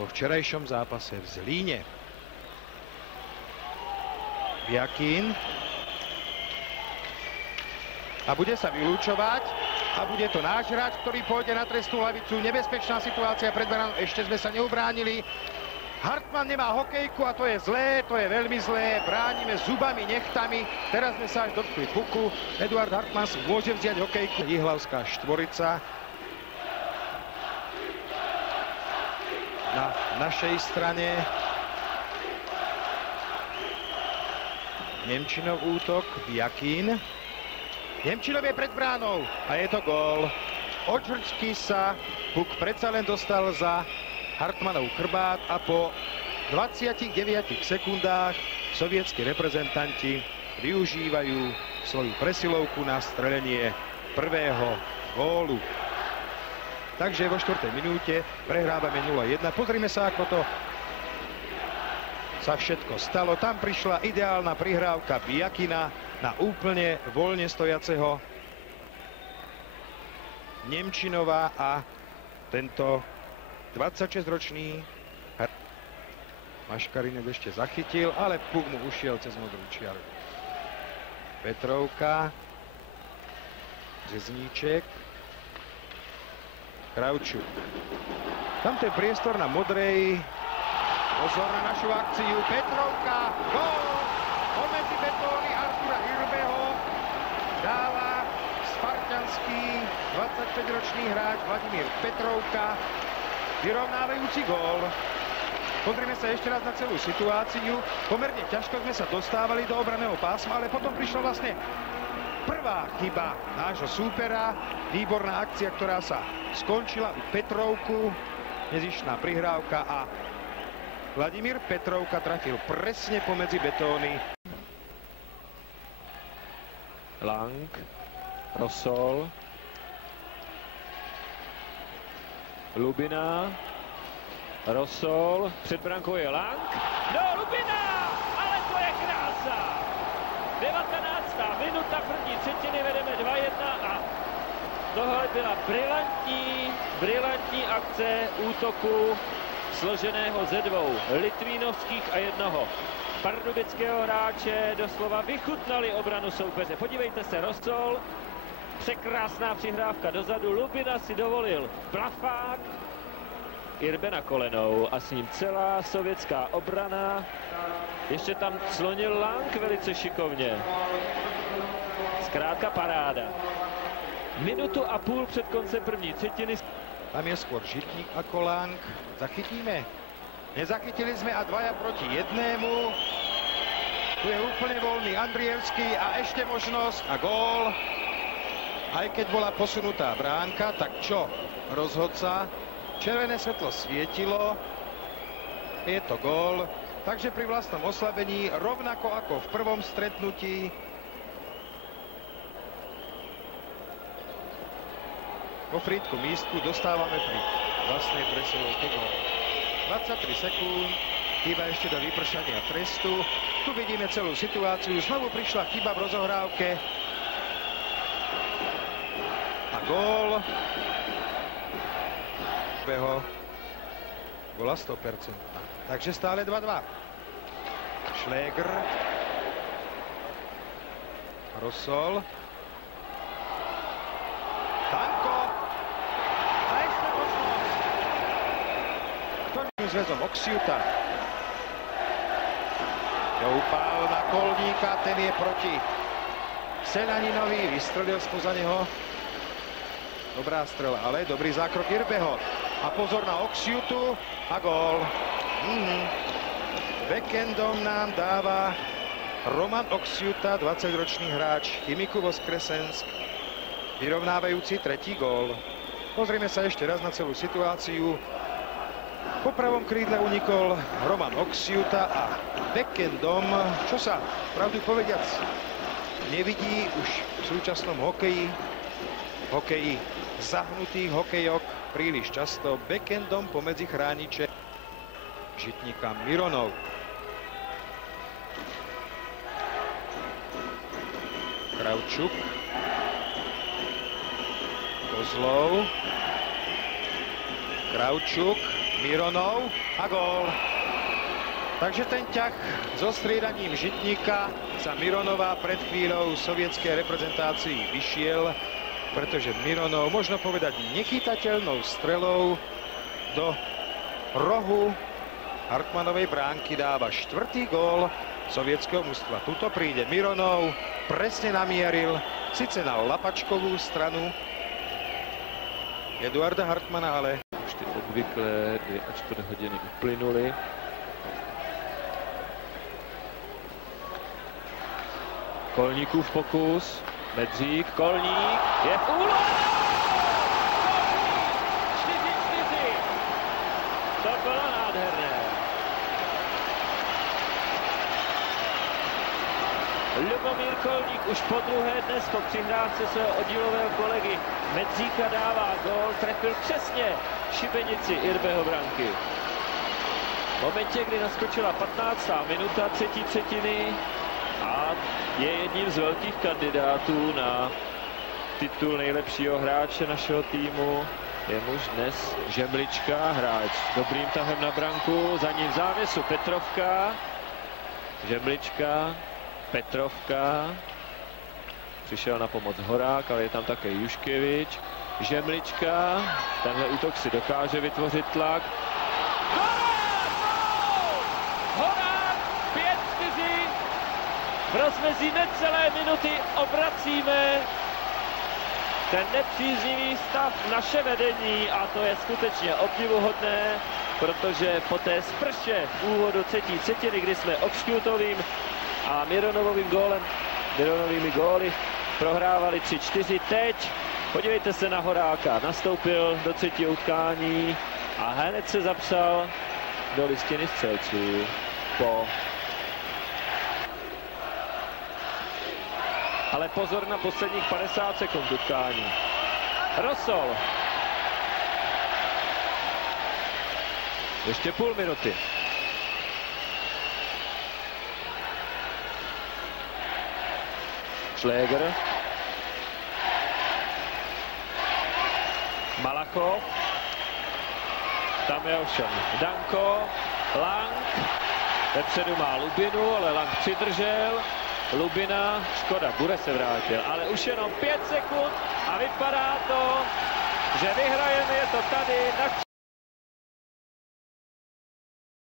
po včerajšom zápase v Zlíne. Jakín. A bude sa vylúčovať. A bude to náš hráč, ktorý pôjde na trestnú lavicu. Nebezpečná situácia pred branou. Ešte sme sa neubránili. Hartmann nemá hokejku a to je zlé, to je veľmi zlé. Bránime zubami, nechtami. Teraz sme sa až dotkli puku. Eduard Hartmann si môže vziať hokejku. Jihlavská štvorica. Na našej strane Nemčinov útok, Jakín. Nemčinov je pred bránou a je to gól. Od žrčky sa puk predsa len dostal za Hartmannov chrbát a po 29 sekundách sovietskí reprezentanti využívajú svoju presilovku na strelenie prvého gólu. Takže vo 4. minúte prehrávame 0-1. Pozrime sa, ako to sa všetko stalo. Tam prišla ideálna prihrávka Jakina na úplne voľne stojaceho Nemčinova a tento 26-ročný Maškarinec ešte zachytil, ale puk mu ušiel cez modrú čiaru. Petrovka, Řezníček, Kravčuk. Tam ten priestor na modrej. Pozor na našu akciu. Petrovka, gól! Pomedzi betóny Artura Irbeho dáva spartanský 25-ročný hráč Vladimír Petrovka vyrovnávajúci gól. Pozrime sa ešte raz na celú situáciu. Pomerne ťažko sme sa dostávali do obranného pásma, ale potom prišla vlastne prvá chyba nášho súpera. Výborná akcia, ktorá sa skončila u Petrovku. Nezištná prihrávka a Vladimír Petrovka trafil presne pomedzi betóny. Lang, Rosol, Lubina, Rosol, před brankou je Lang, no Lubina, ale to je krása. 19. minuta první třetiny, vedeme 2-1 a tohle byla brilantní akce útoku složeného ze dvou litvínovských a jednoho pardubického hráče. Doslova vychutnali obranu soupeře. Podívejte se, Rosol, překrásná přihrávka dozadu, Lubina si dovolil blafák, Irbe na kolenou a s ním celá sovětská obrana. Ještě tam slonil Lang velice šikovně. Zkrátka paráda. Minutu a půl před koncem první třetiny. Tam je skôr Žitník ako Lang. Zachytíme? Nezachytili sme a 2 proti 1. Tu je úplne voľný Andrievský a ešte možnosť a gól. Aj keď bola posunutá bránka, tak čo? Rozhodca. Červené svetlo svietilo. Je to gól. Takže pri vlastnom oslabení, rovnako ako v prvom stretnutí, vo Frýdku místku dostávame pri vlastnej presilovke gól. 23 sekúnd, chýba ešte do vypršania trestu. Tu vidíme celú situáciu. Znovu prišla chyba v rozohrávke. A gól. Bola 100%. Takže stále 2-2. Šléger. Rosol. Tanko. A ešte možnosť. Ktorým zväzom Oksiuta. Joupal na Kolníka, ten je proti Senaninovi. Vystrelil spoza neho. Dobrá strela, ale dobrý zákrok Irbeho. A pozor na Oksiutu a gól. Backendom nám dáva Roman Oksiuta, 20-ročný hráč Chimiku Voskresensk, vyrovnávajúci tretí gól. Pozrieme sa ešte raz na celú situáciu. Po pravom krídle unikol Roman Oksiuta a backendom, čo sa, pravdu povediac, nevidí už v súčasnom hokeji zahnutých hokejok príliš často, backendom pomedzi chrániče Žitníka Mironov. Kravčuk. Kozlov. Kravčuk. Mironov a gól. Takže ten ťah so striedaním Žitníka sa Mironova pred chvíľou sovietskej reprezentácii vyšiel, pretože Mironov, možno povedať nechytateľnou strelou do rohu Hartmanovej bránky dáva 4. gól sovietskeho mužstva. Tuto príde Mironov, presne namieril, síce na lapačkovú stranu Eduarda Hartmana, ale už ty obvyklé 2,25 hodiny uplynuly. Kolníkův pokus, Medřík, Kolník, je v úlohu! 4-4! To bylo nádherné. Lubomír Kolník už po druhé dnes po přihrávce svého oddílového kolegy Medříka dává gól, trefil přesně šibenici Irbeho branky. V momentě, kdy naskočila 15. minuta třetí třetiny a je jedním z velkých kandidátů na titul nejlepšího hráče našeho týmu. Je muž dnes Žemlička, hráč s dobrým tahem na branku, za ním v závěsu Petrovka, Žemlička, Petrovka, přišel na pomoc Horák, ale je tam také Juškevič, Žemlička, tenhle útok si dokáže vytvořit tlak. Horák, 5-4, v rozmezí necelé minuty obracíme ten nepříznivý stav naše vedení a to je skutečně obdivuhodné, protože po té sprše v úvodu třetí třetiny, kdy jsme Oxkutovým a Mironovými góly prohrávali 3-4. Teď podívejte se na Horáka, nastoupil do třetího utkání a hned se zapsal do listiny střelců po. Ale pozor na posledních 50 sekund utkání. Rosol. Ještě půl minuty. Šléger. Malachov. Tam je ovšem Danko. Lang. Vepředu má Lubinu, ale Lang přidržel. Lubina, škoda, bude se vrátil, ale už jenom 5 sekund a vypadá to, že vyhrajeme, je to tady na